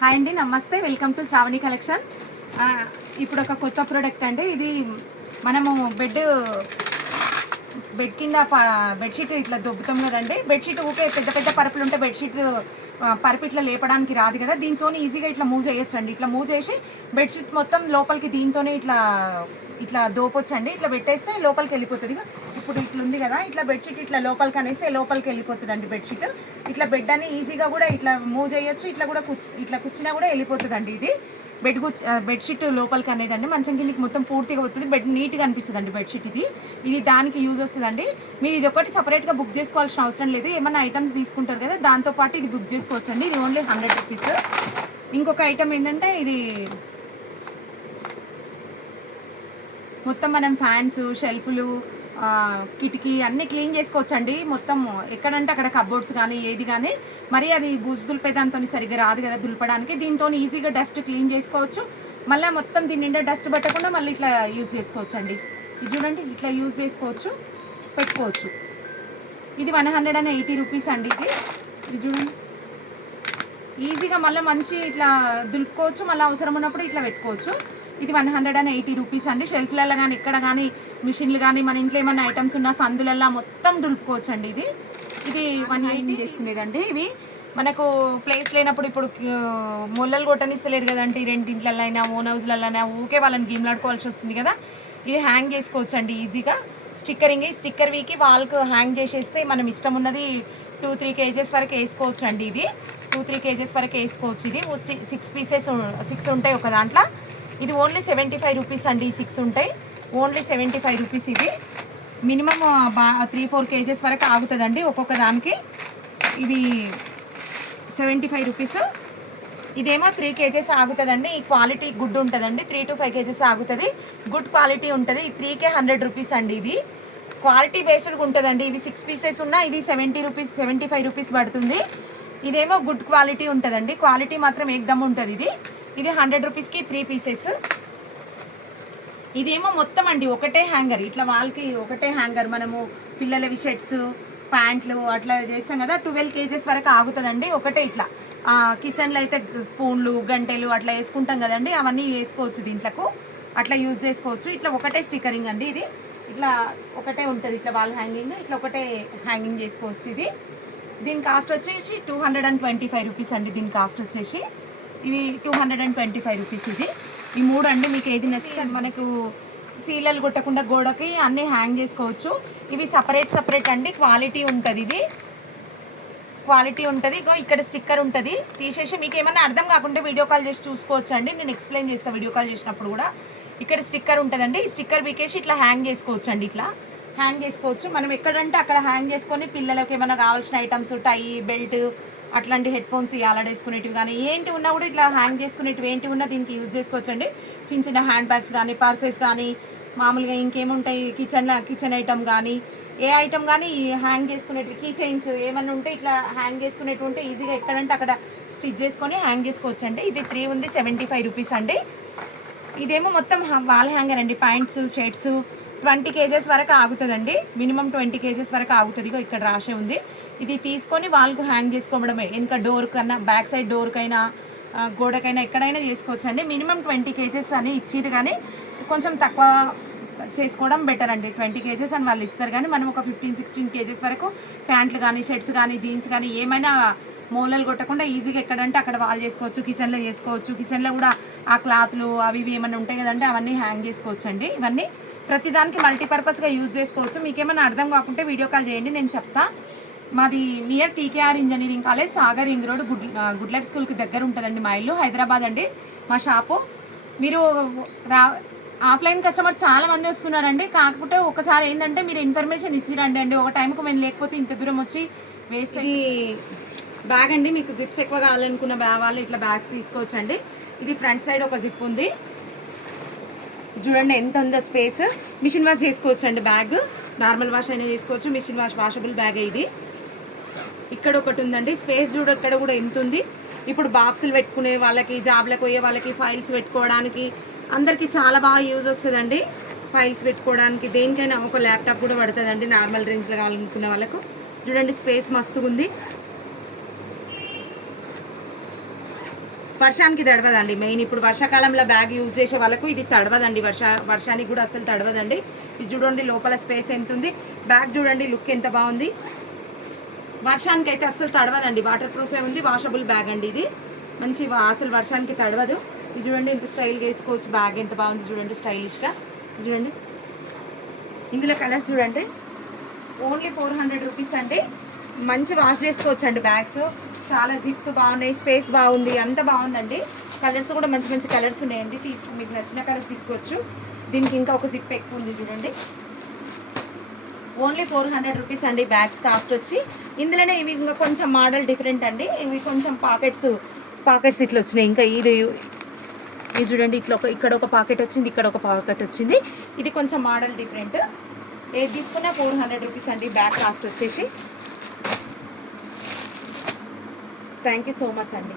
Hi అండి, నమస్తే. Welcome to Shravani collection. ఇప్పుడు ఒక కొత్త ప్రోడక్ట్ అండి. ఇది మనము బెడ్ కింద బెడ్షీట్ ఇట్లా దొబ్బుతాం కదండి. బెడ్షీట్ ఊకే పెద్ద పెద్ద పరుపులు ఉంటే బెడ్షీట్ పరుపు ఇట్లా లేపడానికి రాదు కదా. దీంతో ఈజీగా ఇట్లా మూవ్ చేయొచ్చండి. ఇట్లా మూవ్ చేసి బెడ్షీట్ మొత్తం లోపలికి దీంతోనే ఇట్లా ఇట్లా దోపొచ్చండి. ఇట్లా పెట్టేస్తే లోపలికి వెళ్ళిపోతుంది. ఇప్పుడు ఇట్లా ఉంది కదా, ఇట్లా బెడ్షీట్ ఇట్లా లోపలికి అనేస్తే లోపలికి వెళ్ళిపోతుంది అండి బెడ్షీట్. ఇట్లా బెడ్ అని ఈజీగా కూడా ఇట్లా మూవ్ చేయొచ్చు. ఇట్లా కూడా ఇట్లా కూర్చున్నా కూడా వెళ్ళిపోతుంది అండి. ఇది బెడ్షీట్ లోపలికి అనేదండి. మంచం కిందకి మొత్తం పూర్తిగా పోతుంది. బెడ్ నీట్గా అనిపిస్తుంది అండి బెడ్షీట్. ఇది దానికి యూజ్ వస్తుందండి. మీరు ఇది ఒకటి సపరేట్గా బుక్ చేసుకోవాల్సిన అవసరం లేదు. ఏమన్నా ఐటమ్స్ తీసుకుంటారు కదా, దాంతోపాటు ఇది బుక్ చేసుకోవచ్చు అండి. ఇది ఓన్లీ 100 రూపీస్. ఇంకొక ఐటమ్ ఏంటంటే, ఇది మొత్తం మనం ఫ్యాన్స్, షెల్ఫ్లు, కిటికీ అన్నీ క్లీన్ చేసుకోవచ్చండి. మొత్తం ఎక్కడంటే అక్కడ కబోర్డ్స్ కానీ ఏది కానీ, మరి అది బూజు దులిపే దాంతో సరిగ్గా రాదు కదా దులపడానికి. దీంతో ఈజీగా డస్ట్ క్లీన్ చేసుకోవచ్చు. మళ్ళీ మొత్తం దీని నిండా డస్ట్ పట్టకుండా మళ్ళీ ఇట్లా యూజ్ చేసుకోవచ్చు అండి. ఇది చూడండి, ఇట్లా యూజ్ చేసుకోవచ్చు, పెట్టుకోవచ్చు. ఇది 180 రూపీస్ అండి. ఇది చూడండి, ఈజీగా మళ్ళీ మంచి ఇట్లా దులుపుకోవచ్చు. మళ్ళీ అవసరం ఉన్నప్పుడు ఇట్లా పెట్టుకోవచ్చు. ఇది 180 రూపీస్ అండి. షెల్ఫ్లలో కానీ ఎక్కడ కానీ మిషన్లు కానీ మన ఇంట్లో ఏమైనా ఐటమ్స్ ఉన్న సందులల్లో మొత్తం దులుపుకోవచ్చు అండి. ఇది 180 చేసుకునేదండి. ఇవి మనకు ప్లేస్ లేనప్పుడు, ఇప్పుడు మొల్లలు కొట్టనిస్తలేరు కదండి, రెండింట్లలో అయినా ఓన్ హౌస్లలో అయినా ఊకే వాళ్ళని గిమ్లాడుకోవాల్సి వస్తుంది కదా. ఇది హ్యాంగ్ చేసుకోవచ్చు అండి ఈజీగా. స్టిక్కర్ వీకి వాళ్ళకు హ్యాంగ్ చేసేస్తే మనం ఇష్టం ఉన్నది 2-3 కేజెస్ వరకు వేసుకోవచ్చు అండి. ఇది 2-3 కేజెస్ వరకు వేసుకోవచ్చు. ఇది 6 ఉంటాయి ఒక దాంట్లో. ఇది ఓన్లీ 75 రూపీస్ అండి. 6 ఉంటాయి, ఓన్లీ 75 రూపీస్. ఇది మినిమం 3-4 కేజెస్ వరకు ఆగుతుందండి ఒక్కొక్క దానికి. ఇది 75 రూపీస్. ఇదేమో 3 కేజెస్ ఆగుతుందండి. ఈ క్వాలిటీ గుడ్ ఉంటుందండి. 3-5 కేజెస్ ఆగుతుంది, గుడ్ క్వాలిటీ ఉంటుంది. 3కే 100 రూపీస్ అండి. ఇది క్వాలిటీ బేస్డ్గా ఉంటుందండి. ఇవి 6 పీసెస్ ఉన్నా ఇది 75 రూపీస్ పడుతుంది. ఇదేమో గుడ్ క్వాలిటీ ఉంటుందండి. క్వాలిటీ మాత్రం ఏకదమ్ ఉంటుంది. ఇది 100 రూపీస్కి 3 పీసెస్. ఇదేమో మొత్తం అండి ఒకటే హ్యాంగర్. ఇట్లా వాళ్ళకి ఒకటే హ్యాంగర్. మనము పిల్లలవి షర్ట్స్, ప్యాంట్లు అట్లా చేస్తాం కదా, 12 కేజెస్ వరకు ఆగుతుందండి ఒకటే. ఇట్లా కిచెన్లో అయితే స్పూన్లు, గంటెలు అట్లా వేసుకుంటాం కదండి, అవన్నీ వేసుకోవచ్చు దీంట్లకు. అట్లా యూజ్ చేసుకోవచ్చు. ఇట్లా ఒకటే స్టిక్కరింగ్ అండి. ఇది ఇట్లా ఒకటే ఉంటుంది. ఇట్లా వాల్ హ్యాంగింగ్, ఇట్లా ఒకటే హ్యాంగింగ్ చేసుకోవచ్చు. దీని కాస్ట్ వచ్చేసి 225 రూపీస్ అండి. దీని కాస్ట్ వచ్చేసి ఇవి 225 రూపీస్. ఈ 3 అండి. మీకు ఏది నచ్చితే మనకు సీలలు కొట్టకుండా గోడకి అన్నీ హ్యాంగ్ చేసుకోవచ్చు. ఇవి సపరేట్ అండి. క్వాలిటీ ఉంటుంది. ఇది క్వాలిటీ ఉంటుంది. ఇక్కడ స్టిక్కర్ ఉంటుంది. తీసేసి మీకు ఏమన్నా అర్థం కాకుంటే వీడియో కాల్ చేసి చూసుకోవచ్చు అండి. నేను ఎక్స్ప్లెయిన్ చేస్తాను వీడియో కాల్ చేసినప్పుడు కూడా. ఇక్కడ స్టిక్కర్ ఉంటుందండి. ఈ స్టిక్కర్ పీకేసి ఇట్లా హ్యాంగ్ చేసుకోవచ్చు అండి. ఇట్లా హ్యాంగ్ చేసుకోవచ్చు. మనం ఎక్కడంటే అక్కడ హ్యాంగ్ చేసుకొని పిల్లలకి ఏమైనా కావాల్సిన ఐటమ్స్, టై, బెల్ట్, అట్లాంటి హెడ్ ఫోన్స్ ఆలాడేసుకునేటివి కానీ ఏంటి ఉన్నా కూడా ఇట్లా హ్యాంగ్ చేసుకునేటివి ఏంటి ఉన్నా దీనికి యూజ్ చేసుకోవచ్చు అండి. చిన్న హ్యాండ్ బ్యాగ్స్ కానీ, పర్సెస్ కానీ, మామూలుగా ఇంకేముంటాయి కిచెన్ ఐటమ్ కానీ, ఏ ఐటమ్ కానీ హ్యాంగ్ చేసుకునేటివి, కీ చైన్స్ ఏమైనా ఉంటే ఇట్లా హ్యాంగ్ చేసుకునేటివి ఉంటే ఈజీగా ఎక్కడంటే అక్కడ స్టిచ్ చేసుకొని హ్యాంగ్ చేసుకోవచ్చు అండి. ఇది 3 ఉంది, 75 రూపీస్ అండి. ఇదేమో మొత్తం వాల్ హ్యాంగర్ అండి. ప్యాంట్స్, షర్ట్స్ 20 కేజెస్ వరకు ఆగుతుందండి. మినిమం 20 కేజెస్ వరకు ఆగుతుంది. ఇక్కడ రాసే ఉంది. ఇది తీసుకొని వాళ్ళకు హ్యాంగ్ చేసుకోవడమే. వెనుక డోర్ కన్నా, బ్యాక్ సైడ్ డోర్కైనా, గోడకైనా ఎక్కడైనా చేసుకోవచ్చు అండి. మినిమం 20 కేజెస్ అని ఇచ్చిరు, కానీ కొంచెం తక్కువ చేసుకోవడం బెటర్ అండి. 20 కేజెస్ అని వాళ్ళు ఇస్తారు, కానీ మనం ఒక 15-16 కేజెస్ వరకు ప్యాంట్లు కానీ, షర్ట్స్ కానీ, జీన్స్ కానీ ఏమైనా మూలలు కొట్టకుండా ఈజీగా ఎక్కడంటే అక్కడ వాళ్ళు చేసుకోవచ్చు. కిచెన్లో చేసుకోవచ్చు. కిచెన్లో కూడా ఆ క్లాత్లు అవి ఇవి ఏమైనా ఉంటాయి కదంటే అవన్నీ హ్యాంగ్ చేసుకోవచ్చు అండి. ఇవన్నీ ప్రతిదానికి మల్టీపర్పస్గా యూజ్ చేసుకోవచ్చు. మీకేమైనా అర్థం కాకుంటే వీడియో కాల్ చేయండి, నేను చెప్తా. మాది near TKR engineering college, Sagar ring road, good life స్కూల్కి దగ్గర ఉంటుందండి. మా ఇల్లు హైదరాబాద్ అండి మా షాపు. మీరు ఆఫ్లైన్ కస్టమర్ చాలా మంది వస్తున్నారండి. కాకపోతే ఒకసారి ఏంటంటే మీరు ఇన్ఫర్మేషన్ ఇచ్చిరండి అండి. ఒక టైంకు మేము లేకపోతే ఇంత దూరం వచ్చి వేస్ట్. ఇది బ్యాగ్ అండి. మీకు జిప్స్ ఎక్కువ కావాలనుకున్న వాళ్ళు ఇట్లా బ్యాగ్స్ తీసుకోవచ్చండి. ఇది ఫ్రంట్ సైడ్ ఒక జిప్ ఉంది. చూడండి ఎంత ఉందో స్పేస్. మిషన్ వాష్ చేసుకోవచ్చు అండి. బ్యాగ్ నార్మల్ వాష్ అయినా చేసుకోవచ్చు. Machine wash, washable bag. ఇది ఇక్కడ ఒకటి ఉందండి. స్పేస్ చూడ ఇక్కడ కూడా ఎంత ఉంది. ఇప్పుడు బాక్సులు పెట్టుకునే వాళ్ళకి, జాబ్లకు పోయే వాళ్ళకి, ఫైల్స్ పెట్టుకోవడానికి అందరికీ చాలా బాగా యూజ్ వస్తుందండి. ఫైల్స్ పెట్టుకోవడానికి దేనికైనా ఒక ల్యాప్టాప్ కూడా పడుతుందండి. నార్మల్ రేంజ్లో కావాలనుకునే వాళ్ళకు చూడండి స్పేస్ మస్తుగా ఉంది. వర్షానికి తడవదండి. మెయిన్ ఇప్పుడు వర్షాకాలంలో బ్యాగ్ యూజ్ చేసే వాళ్ళకు ఇది తడవదండి. వర్షానికి కూడా అసలు తడవదండి. ఇది చూడండి లోపల స్పేస్ ఎంత ఉంది, బ్యాగ్ చూడండి లుక్ ఎంత బాగుంది. వర్షానికి అయితే అస్సలు తడవదండి, వాటర్ ప్రూఫే ఉంది. వాషబుల్ బ్యాగ్ అండి ఇది, మంచి అసలు వర్షానికి తడవదు. ఇది చూడండి ఎంత స్టైల్గా వేసుకోవచ్చు, బ్యాగ్ ఎంత బాగుంది చూడండి, స్టైలిష్గా చూడండి. ఇందులో కలర్స్ చూడండి, ఓన్లీ 400 రూపీస్ అండి. మంచి వాష్ చేసుకోవచ్చు అండి బ్యాగ్స్. చాలా జిప్స్ బాగున్నాయి, స్పేస్ బాగుంది, అంత బాగుందండి. కలర్స్ కూడా మంచి మంచి కలర్స్ ఉన్నాయండి, మీకు నచ్చిన కలర్స్ తీసుకోవచ్చు. దీనికి ఇంకా ఒక జిప్ ఎక్కువ ఉంది చూడండి. ఓన్లీ 400 రూపీస్ అండి బ్యాగ్స్ కాస్ట్ వచ్చి. ఇందులోనే ఇవి ఇంకా కొంచెం మోడల్ డిఫరెంట్ అండి. ఇవి కొంచెం పాకెట్స్ ఇట్లా వచ్చినాయి. ఇంకా ఇది చూడండి, ఇట్లా ఇక్కడ ఒక పాకెట్ వచ్చింది, ఇక్కడ ఒక పాకెట్ వచ్చింది. ఇది కొంచెం మోడల్ డిఫరెంట్. ఏది తీసుకున్నా 400 రూపీస్ అండి బ్యాగ్ కాస్ట్ వచ్చేసి. థ్యాంక్ యూ సో మచ్ అండి.